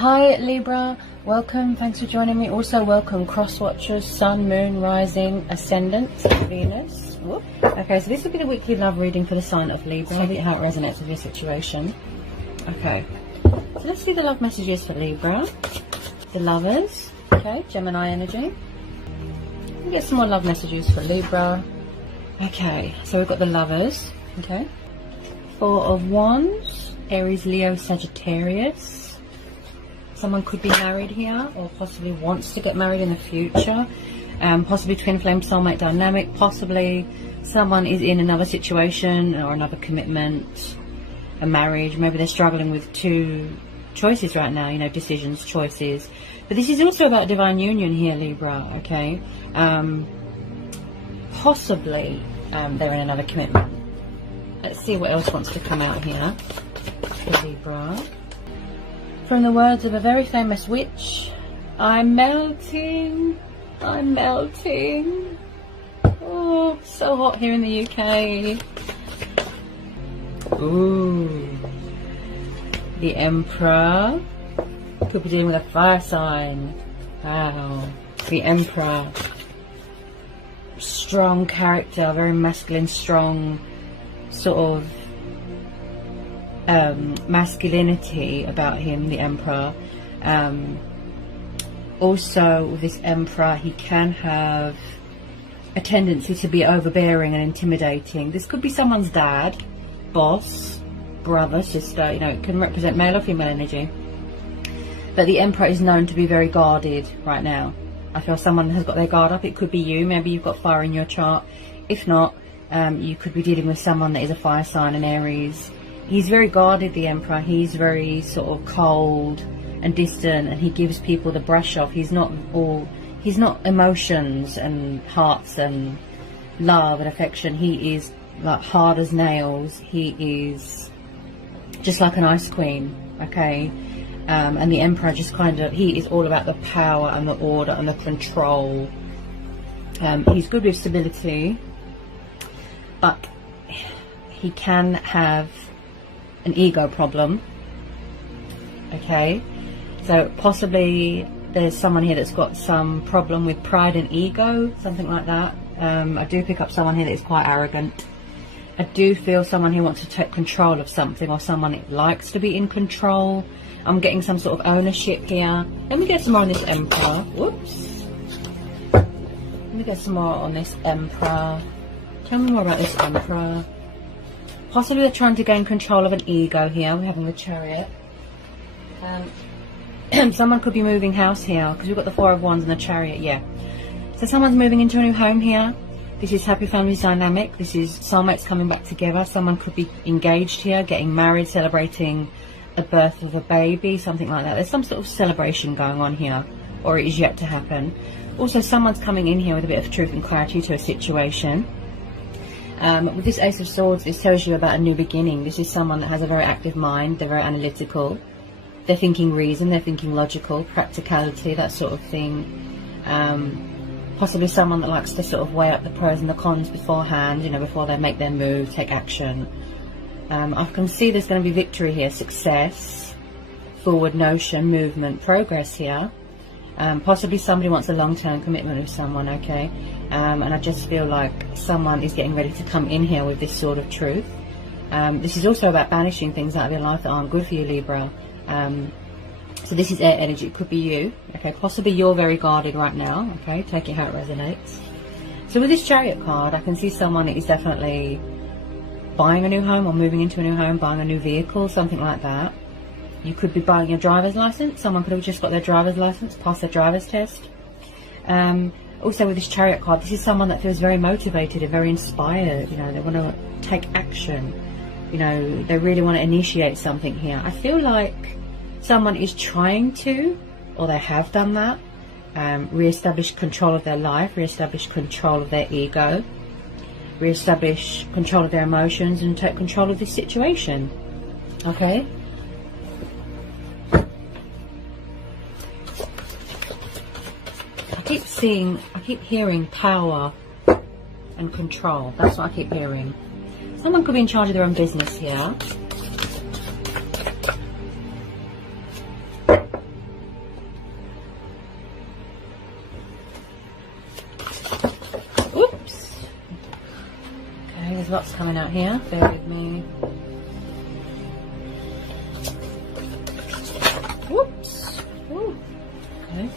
Hi Libra, welcome, thanks for joining me. Also welcome cross watchers, Sun, Moon, Rising, Ascendant, Venus. Whoop. Okay, so this will be the weekly love reading for the sign of Libra. I'll see how it resonates with your situation. Okay, so let's see the love messages for Libra. The lovers, okay, Gemini energy. We'll get some more love messages for Libra. Okay, so we've got the lovers, okay. Four of Wands, Aries, Leo, Sagittarius. Someone could be married here or possibly wants to get married in the future. Possibly twin flame soulmate dynamic. Possibly someone is in another situation or another commitment, a marriage. Maybe they're struggling with two choices right now, you know, decisions, choices. But this is also about divine union here, Libra, okay? Possibly they're in another commitment. Let's see what else wants to come out here for Libra. From the words of a very famous witch, I'm melting, I'm melting. Oh, so hot here in the UK. Ooh, the Emperor. Could be dealing with a fire sign. Wow, the Emperor. Strong character, very masculine, strong sort of masculinity about him, the Emperor. Also with this Emperor, he can have a tendency to be overbearing and intimidating. This could be someone's dad, boss, brother, sister, you know, it can represent male or female energy. But the Emperor is known to be very guarded right now. I feel someone has got their guard up. It could be you, maybe you've got fire in your chart. If not, you could be dealing with someone that is a fire sign, an Aries. He's very guarded, the Emperor. He's very sort of cold and distant, and he gives people the brush off. He's not emotions and hearts and love and affection. He is like hard as nails. He is just like an ice queen, okay? And the Emperor just kind of, he is all about the power and the order and the control. He's good with stability, but he can have an ego problem, okay? So possibly there's someone here that's got some problem with pride and ego, something like that. I do pick up someone here that is quite arrogant. I do feel someone who wants to take control of something, or someone that likes to be in control. I'm getting some sort of ownership here. Let me get some more on this Emperor. Whoops. Let me get some more on this Emperor. Tell me more about this Emperor. Possibly they're trying to gain control of an ego here. We're having the Chariot. Someone could be moving house here, because we've got the Four of Wands and the Chariot, yeah. So someone's moving into a new home here. This is happy families dynamic. This is soulmates coming back together. Someone could be engaged here, getting married, celebrating a birth of a baby, something like that. There's some sort of celebration going on here, or it is yet to happen. Also, someone's coming in here with a bit of truth and clarity to a situation. With this Ace of Swords, this tells you about a new beginning. This is someone that has a very active mind. They're very analytical. They're thinking reason. They're thinking logical, practicality, that sort of thing. Possibly someone that likes to sort of weigh up the pros and the cons beforehand, you know, before they make their move, take action. I can see there's going to be victory here, success, forward motion, movement, progress here. Possibly somebody wants a long-term commitment with someone, okay? And I just feel like someone is getting ready to come in here with this sort of truth. This is also about banishing things out of your life that aren't good for you, Libra. So this is air energy. It could be you, okay? Possibly you're very guarded right now, okay? Take it how it resonates. So with this Chariot card, I can see someone that is definitely buying a new home or moving into a new home, buying a new vehicle, something like that. You could be buying your driver's license. Someone could have just got their driver's license, passed their driver's test. Also with this Chariot card, this is someone that feels very motivated and very inspired. You know, they want to take action. You know, they really want to initiate something here. I feel like someone is trying to, or they have done that, re-establish control of their life, re-establish control of their ego, re-establish control of their emotions, and take control of this situation. Okay? I keep hearing power and control. That's what I keep hearing. Someone could be in charge of their own business here. lots coming out here. Bear with me. Whoops. Ooh. Okay.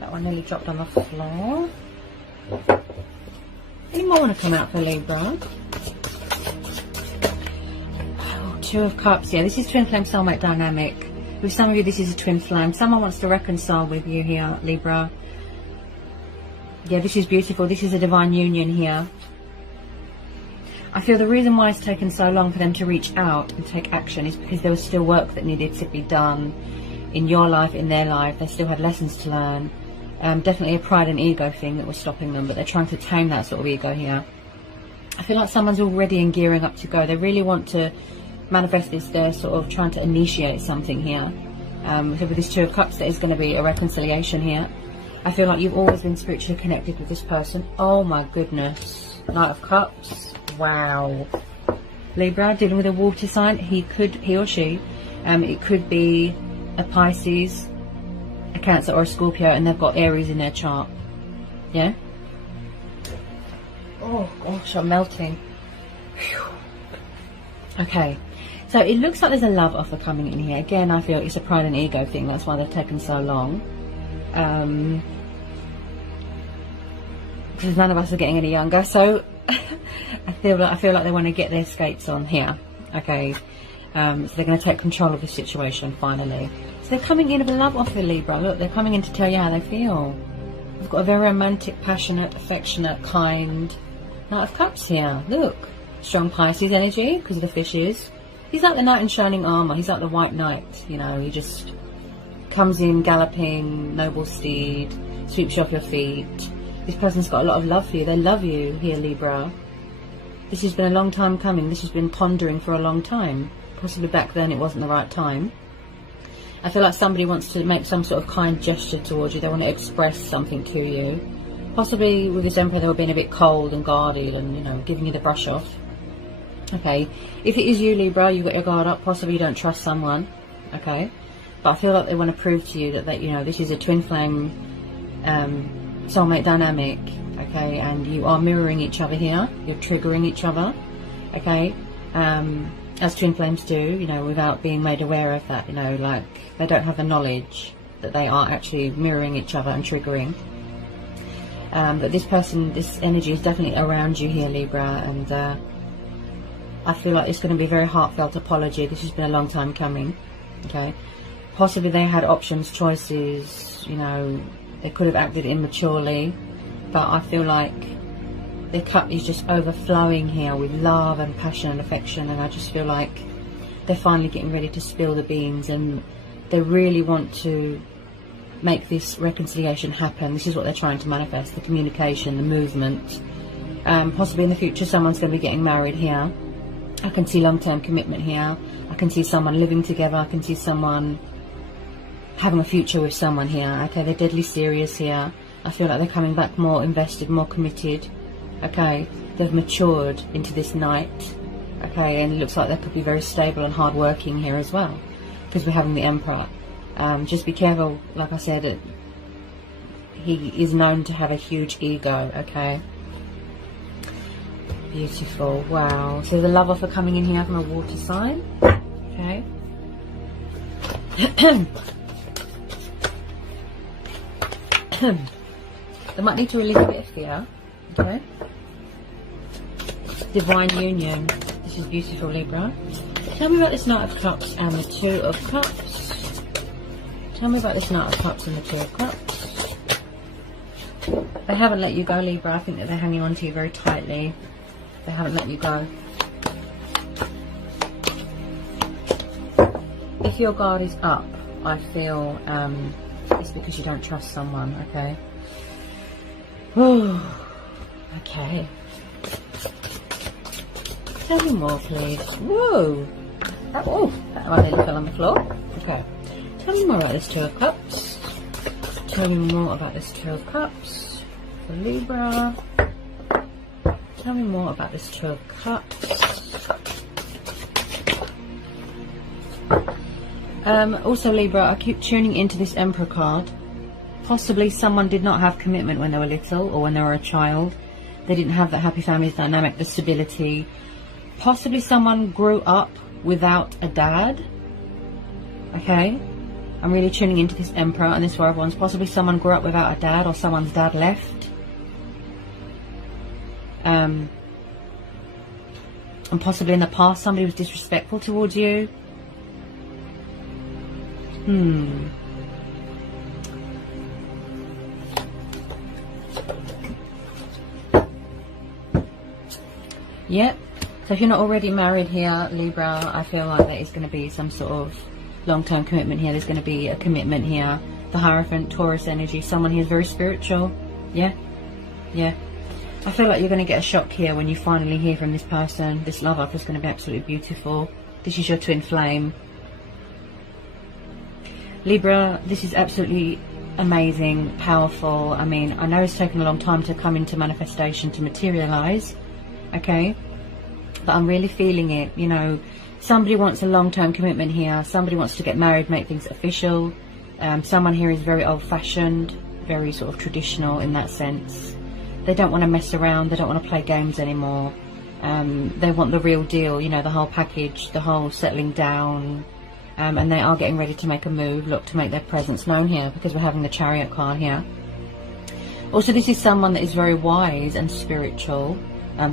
That one nearly dropped on the floor. Any more want to come out for Libra? Oh, Two of Cups. Yeah, this is twin flame soulmate dynamic. With some of you, this is a twin flame. Someone wants to reconcile with you here, Libra. Yeah, this is beautiful. This is a divine union here. I feel the reason why it's taken so long for them to reach out and take action is because there was still work that needed to be done in your life, in their life. They still had lessons to learn. Definitely a pride and ego thing that was stopping them, but they're trying to tame that sort of ego here. I feel like someone's already in gearing up to go. They really want to manifest this. They're sort of trying to initiate something here. So with this Two of Cups, there is going to be a reconciliation here. I feel like you've always been spiritually connected with this person. Oh my goodness. Knight of Cups. Wow. Libra, dealing with a water sign. He or she, it could be a Pisces, a Cancer or a Scorpio, and they've got Aries in their chart. Yeah? Oh gosh, I'm melting. Whew. Okay. So it looks like there's a love offer coming in here. Again, I feel it's a pride and ego thing. That's why they've taken so long. Because none of us are getting any younger. So I feel like they want to get their skates on here. Okay. So they're going to take control of the situation finally. So they're coming in with a love offer, Libra. Look, they're coming in to tell you how they feel. They've got a very romantic, passionate, affectionate, kind Knight of Cups here. Look. Strong Pisces energy because of the fishes. He's like the knight in shining armour. He's like the white knight, you know. He just comes in galloping, noble steed, sweeps you off your feet. This person's got a lot of love for you. They love you here, Libra. This has been a long time coming. This has been pondering for a long time. Possibly back then it wasn't the right time. I feel like somebody wants to make some sort of kind gesture towards you. They want to express something to you. Possibly with this Emperor they were being a bit cold and guarded and, you know, giving you the brush off. Okay, if it is you, Libra, you've got your guard up. Possibly you don't trust someone. Okay, but I feel like they want to prove to you that you know, this is a twin flame soulmate dynamic. Okay, and you are mirroring each other here. You're triggering each other. Okay, as twin flames do, you know, without being made aware of that. You know, like they don't have the knowledge that they are actually mirroring each other and triggering. But this person, this energy is definitely around you here, Libra, and I feel like it's going to be a very heartfelt apology. This has been a long time coming. Okay, possibly they had options, choices, you know, they could have acted immaturely, but I feel like the cup is just overflowing here with love and passion and affection, and I just feel like they're finally getting ready to spill the beans, and they really want to make this reconciliation happen. This is what they're trying to manifest, the communication, the movement. Possibly in the future someone's going to be getting married here. I can see long-term commitment here. I can see someone living together. I can see someone having a future with someone here. Okay, they're deadly serious here. I feel like they're coming back more invested, more committed. Okay, they've matured into this knight. Okay, and it looks like they could be very stable and hard-working here as well, because we're having the Emperor. Just be careful, like I said, he is known to have a huge ego. Okay. Beautiful. Wow. So the love offer coming in here from a water sign. Okay. They might need to release a bit of fear. Okay. Divine union. This is beautiful, Libra. Tell me about this Knight of Cups and the Two of Cups. Tell me about this Knight of Cups and the Two of Cups. They haven't let you go, Libra. I think that they're hanging on to you very tightly. They haven't let you go. If your guard is up, I feel it's because you don't trust someone. Okay. Whew. Okay. Tell me more, please. Whoa. That one nearly fell on the floor. Okay. Tell me more about this Two of Cups. Tell me more about this Two of Cups for Libra. Tell me more about this Two of Cups. Also, Libra, I keep tuning into this Emperor card. Possibly someone did not have commitment when they were little or when they were a child. They didn't have that happy family dynamic, the stability. Possibly someone grew up without a dad. Okay, I'm really tuning into this Emperor and this Four of Wands. Possibly someone grew up without a dad, or someone's dad left. And possibly in the past somebody was disrespectful towards you. Yep. So if you're not already married here, Libra, I feel like there is going to be some sort of long-term commitment here. There's going to be a commitment here. The Hierophant, Taurus energy. Someone here is very spiritual. Yeah. Yeah. I feel like you're going to get a shock here when you finally hear from this person. This love life is going to be absolutely beautiful. This is your twin flame. Libra, this is absolutely amazing, powerful. I mean, I know it's taken a long time to come into manifestation, to materialize. Okay, but I'm really feeling it. You know, somebody wants a long-term commitment here. Somebody wants to get married, make things official. Someone here is very old-fashioned, very sort of traditional in that sense. They don't want to mess around. They don't want to play games anymore. They want the real deal, you know, the whole package, the whole settling down. And they are getting ready to make a move, look, to make their presence known here, because we're having the Chariot card here. Also, this is someone that is very wise and spiritual.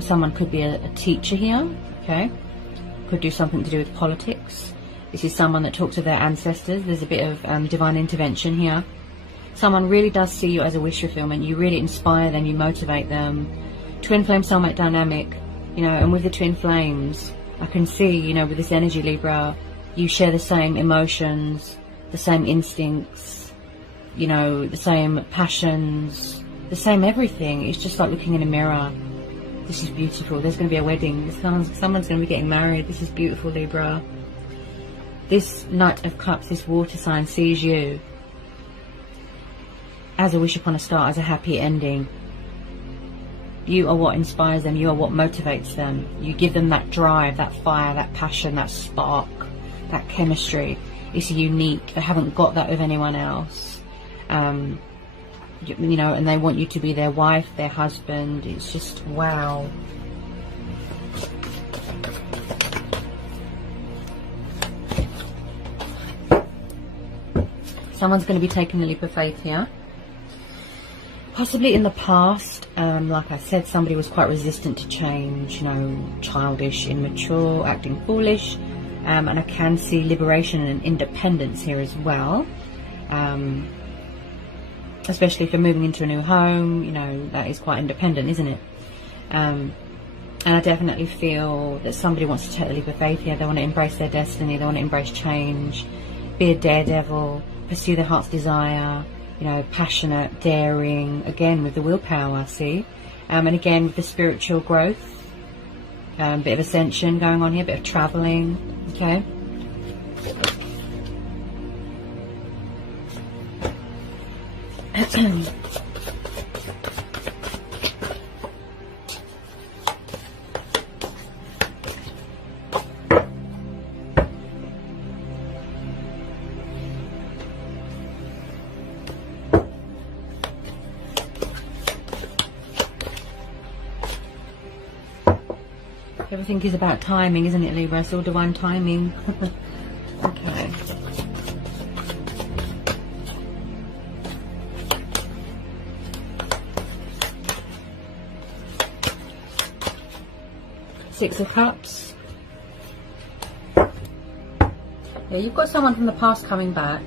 Someone could be a teacher here, okay? Could do something to do with politics. This is someone that talks to their ancestors. There's a bit of divine intervention here. Someone really does see you as a wish fulfillment. You really inspire them, you motivate them. Twin flame soulmate dynamic, you know, and with the twin flames, I can see, you know, with this energy, Libra, you share the same emotions, the same instincts, you know, the same passions, the same everything. It's just like looking in a mirror. This is beautiful. There's going to be a wedding. Someone's going to be getting married. This is beautiful, Libra. This Knight of Cups, this water sign, sees you as a wish upon a star, as a happy ending. You are what inspires them. You are what motivates them. You give them that drive, that fire, that passion, that spark, that chemistry. It's unique. They haven't got that with anyone else. You know, and they want you to be their wife, their husband. It's just wow. Someone's going to be taking the leap of faith here. Possibly in the past, like I said, somebody was quite resistant to change, you know, childish, immature, acting foolish. And I can see liberation and independence here as well. Especially if you're moving into a new home, you know, that is quite independent, isn't it? And I definitely feel that somebody wants to take the leap of faith here. They want to embrace their destiny. They want to embrace change, be a daredevil, pursue their heart's desire, you know, passionate, daring, again with the willpower, see? And again with the spiritual growth, bit of ascension going on here, bit of traveling, okay? Everything is about timing, isn't it, Libra? It's all divine timing. Okay. Six of Cups. Yeah, you've got someone from the past coming back.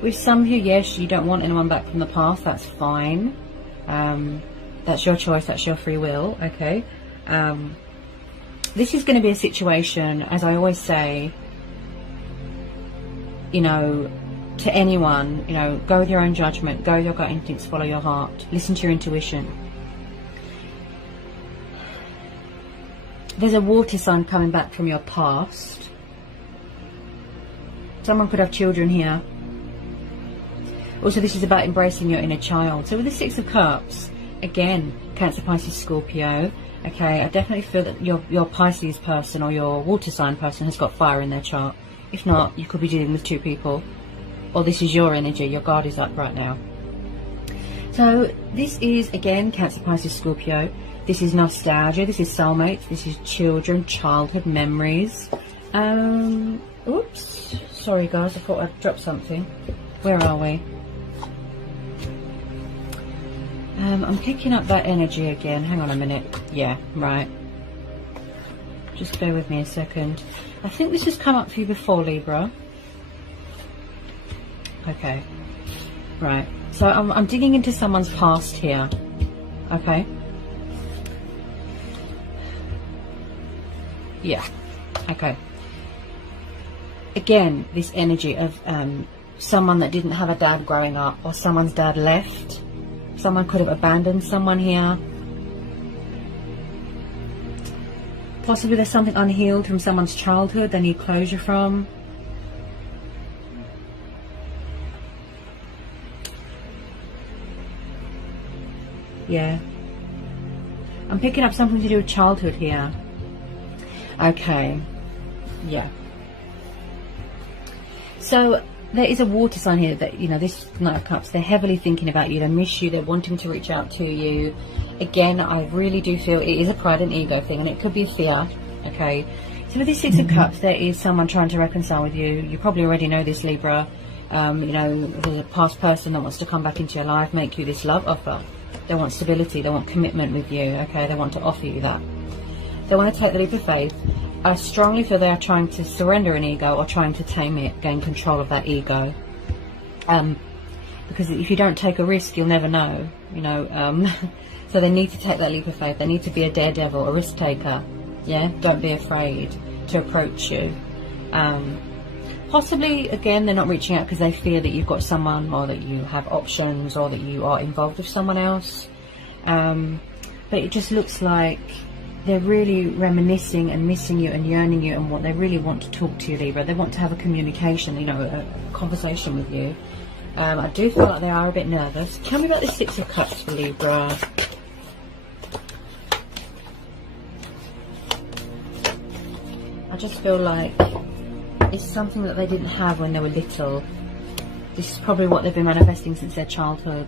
With some of you, yes, you don't want anyone back from the past. That's fine. That's your choice. That's your free will. Okay. This is going to be a situation, as I always say, you know, to anyone, you know, go with your own judgment, go with your gut instincts, follow your heart, listen to your intuition. There's a water sign coming back from your past. Someone could have children here. Also, this is about embracing your inner child. So with the Six of Cups, again, Cancer, Pisces, Scorpio. Okay, I definitely feel that your Pisces person or your water sign person has got fire in their chart. If not, you could be dealing with two people. Or this is your energy, your guard is up right now. So So this is, again, Cancer, Pisces, Scorpio. This is nostalgia, this is soulmates, this is children, childhood memories. Oops, sorry guys, I thought I'd dropped something. Where are we? I'm picking up that energy again. Hang on a minute. Yeah, right. Just bear with me a second. I think this has come up for you before, Libra. Okay. Right. So I'm digging into someone's past here. Okay. Yeah. Okay. Again, this energy of someone that didn't have a dad growing up, or someone's dad left. Someone could have abandoned someone here. Possibly there's something unhealed from someone's childhood they need closure from. Yeah. I'm picking up something to do with childhood here. Okay. Yeah. So there is a water sign here that, you know, this Knight of Cups, they're heavily thinking about you, they miss you, they're wanting to reach out to you. Again, I really do feel it is a pride and ego thing, and it could be a fear. Okay, so with this Six of Cups, there is someone trying to reconcile with you. You probably already know this, Libra. You know, there's a past person that wants to come back into your life, make you this love offer. They want stability, they want commitment with you. Okay, they want to offer you that. They want to take the leap of faith. I strongly feel they are trying to surrender an ego, or trying to tame it, gain control of that ego. Because if you don't take a risk, you'll never know, you know. So they need to take that leap of faith. They need to be a daredevil, a risk taker. Yeah, don't be afraid to approach you. Possibly, again, they're not reaching out because they fear that you've got someone, or that you have options, or that you are involved with someone else. But it just looks like they're really reminiscing and missing you and yearning you, and what they really want to talk to you, Libra. They want to have a communication, you know, a conversation with you. I do feel like they are a bit nervous. Tell me about the Six of Cups for Libra. I just feel like it's something that they didn't have when they were little. This is probably what they've been manifesting since their childhood.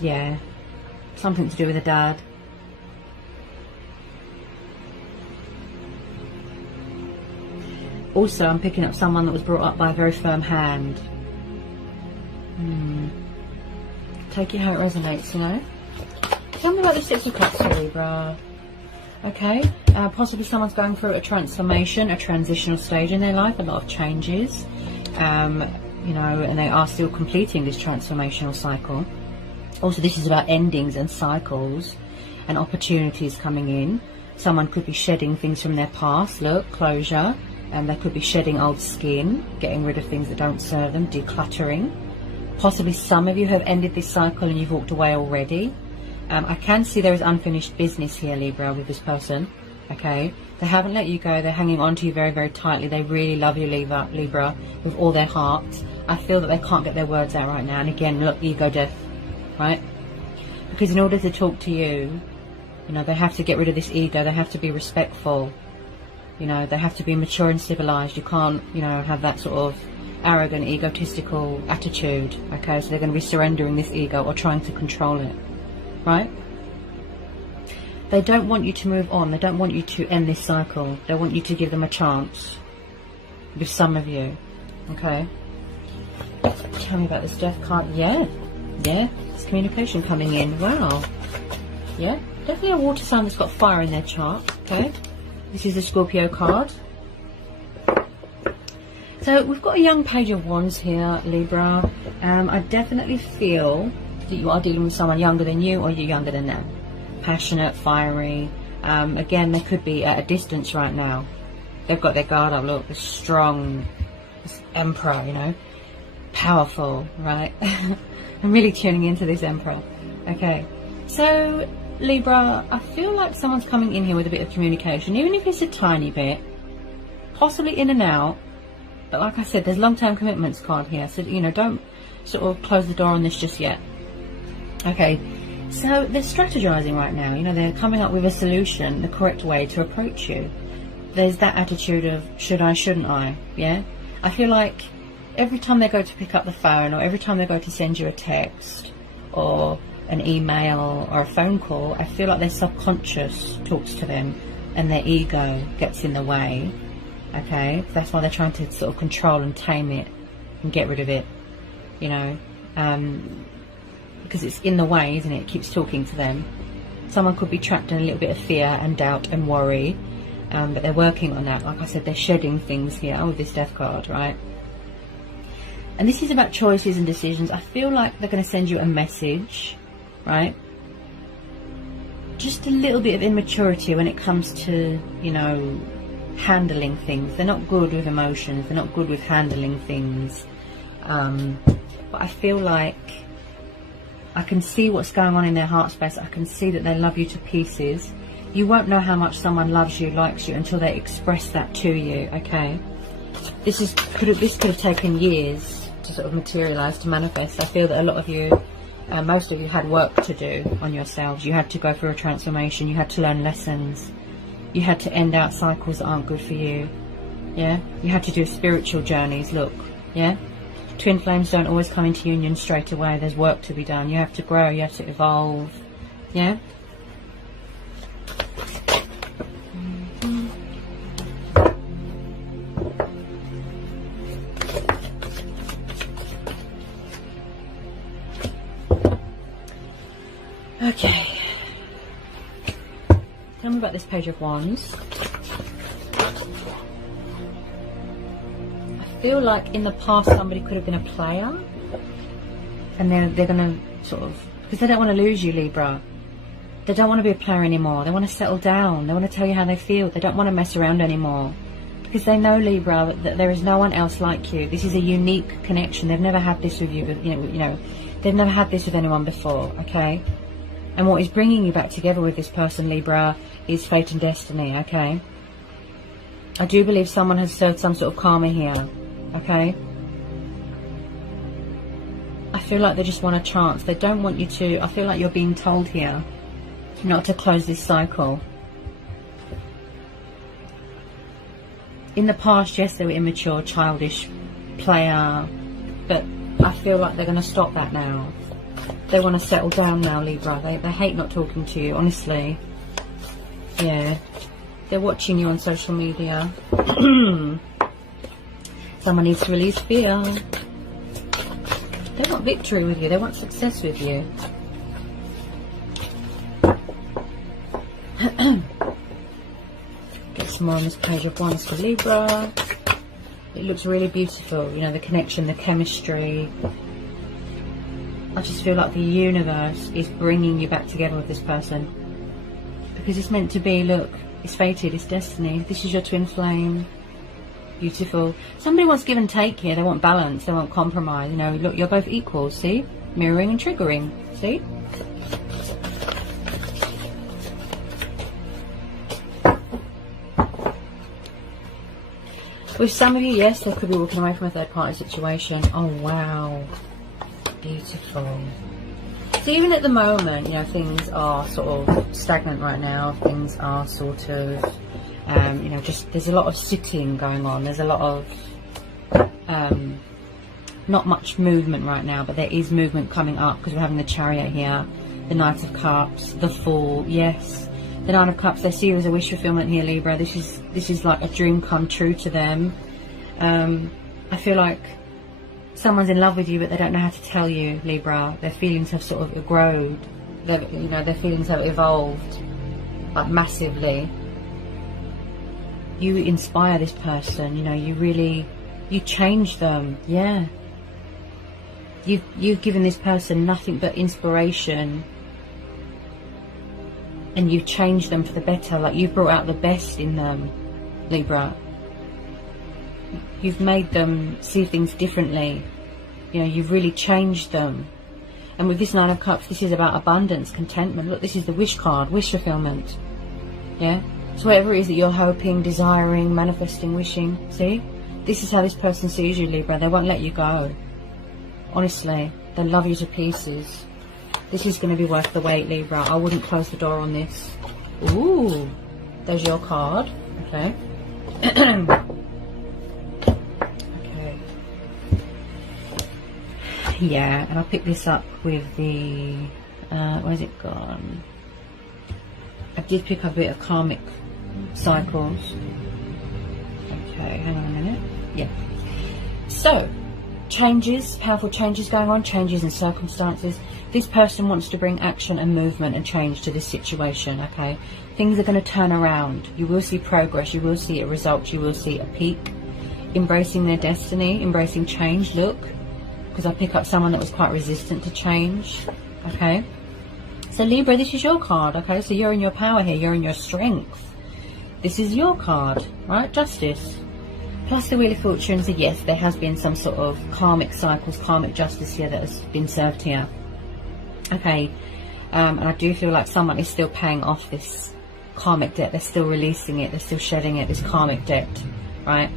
Yeah, something to do with a dad. Also, I'm picking up someone that was brought up by a very firm hand. Take it how it resonates, you know. Tell me about the Six of Cups, Libra. Okay, possibly someone's going through a transformation, a transitional stage in their life, a lot of changes. You know, and they are still completing this transformational cycle. Also, this is about endings and cycles and opportunities coming in. Someone could be shedding things from their past. Look, closure. And they could be shedding old skin, getting rid of things that don't serve them, decluttering. Possibly some of you have ended this cycle and you've walked away already. I can see there is unfinished business here, Libra, with this person. Okay, they haven't let you go. They're hanging on to you very, very tightly. They really love you, Libra, with all their hearts. I feel that they can't get their words out right now. And again, look, ego death, right? Because in order to talk to you, you know, they have to get rid of this ego. They have to be respectful. You know, they have to be mature and civilized. You can't, you know, have that sort of arrogant, egotistical attitude. Okay, so they're going to be surrendering this ego or trying to control it, right? They don't want you to move on. They don't want you to end this cycle. They want you to give them a chance. With some of you, okay? Tell me about this Death card. Yeah, it's communication coming in. Wow. Yeah, definitely a water sign that's got fire in their chart. Okay. This is the Scorpio card. So we've got a young Page of Wands here, Libra. I definitely feel that you are dealing with someone younger than you, or you're younger than them. Passionate, fiery. Again, they could be at a distance right now. They've got their guard up. Look, this strong, this Emperor, you know, powerful, right? I'm really tuning into this Emperor. Okay, so Libra, I feel like someone's coming in here with a bit of communication, even if it's a tiny bit, possibly in and out. But like I said, there's long-term commitments card here, so you know, don't sort of close the door on this just yet. Okay, so they're strategizing right now. You know, they're coming up with a solution, the correct way to approach you. There's that attitude of should I, shouldn't I? Yeah, I feel like every time they go to pick up the phone, or every time they go to send you a text, or an email or a phone call, I feel like their subconscious talks to them and their ego gets in the way. Okay, that's why they're trying to sort of control and tame it and get rid of it, you know, because it's in the way, isn't it? It keeps talking to them. Someone could be trapped in a little bit of fear and doubt and worry, but they're working on that. Like I said, they're shedding things here. Oh, this Death card, right? And this is about choices and decisions. I feel like they're going to send you a message, right? Just a little bit of immaturity when it comes to, you know, handling things. They're not good with emotions. They're not good with handling things. But I feel like I can see what's going on in their heart space. I can see that they love you to pieces. You won't know how much someone loves you, likes you, until they express that to you, okay? This could have taken years to sort of materialize, to manifest. I feel that a lot of you, most of you, had work to do on yourselves. You had to go through a transformation. You had to learn lessons. You had to end out cycles that aren't good for you. Yeah? You had to do spiritual journeys, look. Yeah? Twin flames don't always come into union straight away. There's work to be done. You have to grow. You have to evolve. Yeah? Okay. Tell me about this Page of Wands. I feel like in the past somebody could have been a player, and they're going to sort of, because they don't want to lose you, Libra. They don't want to be a player anymore. They want to settle down. They want to tell you how they feel. They don't want to mess around anymore, because they know, Libra, that there is no one else like you. This is a unique connection. They've never had this with you, but you know, they've never had this with anyone before. Okay. And what is bringing you back together with this person, Libra, is fate and destiny, okay? I do believe someone has served some sort of karma here, okay? I feel like they just want a chance. They don't want you to... I feel like you're being told here not to close this cycle. In the past, yes, they were immature, childish, player, but I feel like they're going to stop that now. They want to settle down now, Libra. They hate not talking to you, honestly. Yeah. They're watching you on social media. Someone needs to release fear. They want victory with you. They want success with you. Get some more on this Page of Wands for Libra. It looks really beautiful. You know, the connection, the chemistry. I just feel like the universe is bringing you back together with this person, because it's meant to be. Look, it's fated, it's destiny. This is your twin flame. Beautiful. Somebody wants give and take here. They want balance, they want compromise. You know, look, you're both equals, see? Mirroring and triggering, see? With some of you, yes, they could be walking away from a third party situation. Oh, wow. Beautiful. So even at the moment, you know, things are sort of stagnant right now. Things are sort of, you know, just there's a lot of sitting going on. There's a lot of, not much movement right now, but there is movement coming up, because we're having the Chariot here, the Knight of Cups, the Fool. Yes, the Nine of Cups. They see you as a wish fulfillment here, Libra. This is like a dream come true to them. I feel like someone's in love with you, but they don't know how to tell you, Libra. Their feelings have sort of grown. You know, their feelings have evolved, like, massively. You inspire this person. You know, you change them. Yeah. You've given this person nothing but inspiration, and you've changed them for the better. Like, you've brought out the best in them, Libra. You've made them see things differently. You know, you've really changed them. And with this Nine of Cups, this is about abundance, contentment. Look, this is the wish card, wish fulfillment. Yeah? So whatever it is that you're hoping, desiring, manifesting, wishing, see? This is how this person sees you, Libra. They won't let you go. Honestly, they love you to pieces. This is going to be worth the wait, Libra. I wouldn't close the door on this. Ooh, there's your card. Okay. Yeah, and I'll pick this up with the, where's it gone? I did pick up a bit of karmic cycles. Okay, hang on a minute. Yeah. So, changes, powerful changes going on, changes in circumstances. This person wants to bring action and movement and change to this situation, okay? Things are going to turn around. You will see progress, you will see a result, you will see a peak. Embracing their destiny, embracing change, look. Because I pick up someone that was quite resistant to change, okay? So Libra, this is your card, okay? So you're in your power here, you're in your strength. This is your card, right? Justice. Plus the Wheel of Fortune, so yes, there has been some sort of karmic cycles, karmic justice here that has been served here. Okay, and I do feel like someone is still paying off this karmic debt. They're still releasing it, they're still shedding it, this karmic debt, right?